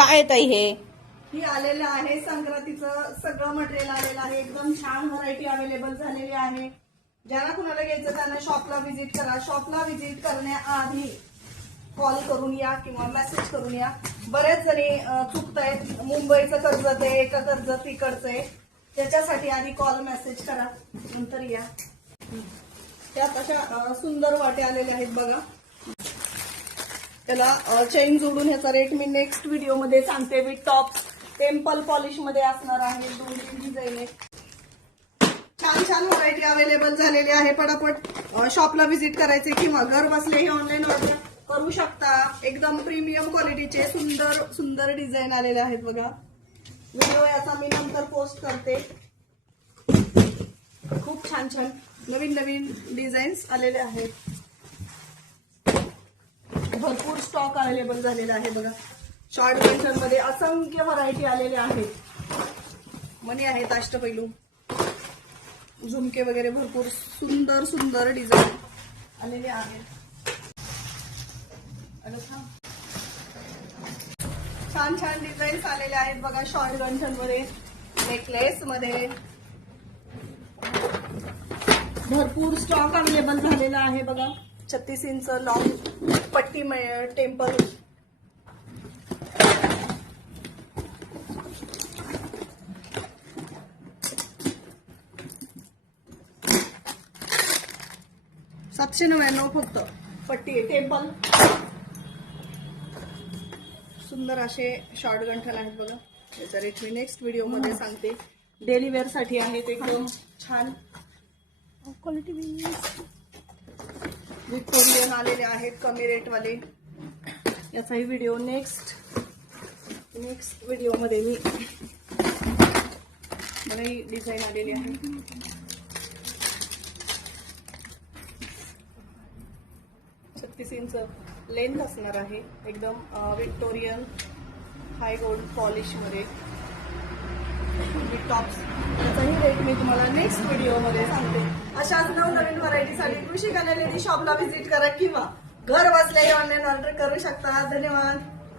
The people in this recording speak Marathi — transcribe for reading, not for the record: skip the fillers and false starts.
काय ताई हे? ही आलेलं आहे संक्रांतीचं सगळं मटेरियल आलेलं आहे. एकदम छान व्हरायटी अवेलेबल झालेली आहे. ज्यांना कुणाला घ्यायचं त्यांना शॉपला व्हिजिट करा. शॉपला व्हिजिट करण्याआधी कॉल करून या किंवा मेसेज करून या. बरेच जणी चुकतायत. मुंबईचं कर्जत आहे, एका कर्जत इकडचं आहे, त्याच्यासाठी आधी कॉल मेसेज करा, नंतर या. त्यात अशा सुंदर वाटे आलेले आहेत बघा. त्याला चेन जोडून ह्याचा रेट मी नेक्स्ट व्हिडिओ मध्ये सांगते. विथ टॉप टेम्पल पॉलिश मध्ये असणार आहे. दोन डिझाईन आहे. छान छान व्हरायटी अवेलेबल झालेली आहे. पटापट शॉपला व्हिजिट करायचे किंवा घर बसले ऑनलाईन ऑर्डर करू शकता. एकदम प्रीमियम क्वालिटीचे सुंदर सुंदर डिझाईन आलेले आहेत बघा. व्हिडिओ याचा मी नंतर पोस्ट करते. खूप छान छान नवीन नवीन डिझाईन्स आलेले आहेत. भरपूर स्टॉक अवेलेबल झालेला आहे बघा. शॉर्ट वेंटर मध्ये असंख्य व्हरायटी आलेल्या आहेत. मणी आहेत, अष्टपैलू, झुमके वगैरे भरपूर सुंदर सुंदर डिझाईन आलेले आहेत. छान छान डिझाईन्स आलेले आहेत बघा. शॉर्ट गंठन मध्ये, नेकलेस मध्ये भरपूर स्टॉक अवेलेबल झालेला आहे बघा. 36 इंच लॉंग पट्टी टेम्पल, $799 फक्त पट्टी टेम्पल. सुंदर असे शॉर्ट गंठन आहेत बघा. याचा रेट मी नेक्स्ट व्हिडिओ मध्ये सांगते. डेली वेअर साठी आहेत. एकदम छान क्वालिटी विक्टोरियन आलेले आहेत, कमी रेट वाले. याचाही व्हिडिओ नेक्स्ट व्हिडिओ मध्ये मी मला ही डिझाईन आलेली आहे. इंच लेंथ असणार आहे. एकदम विक्टोरियन हाय गोल्ड पॉलिश मध्ये टॉप्स. त्याचाही रेट मी तुम्हाला नेक्स्ट व्हिडिओ मध्ये सांगते. अशाच नवनवीन व्हरायटीसाठी कृषी कन्या लेडी शॉपला व्हिजिट करा किंवा घर बसल्याही ऑनलाईन ऑर्डर करू शकता. धन्यवाद.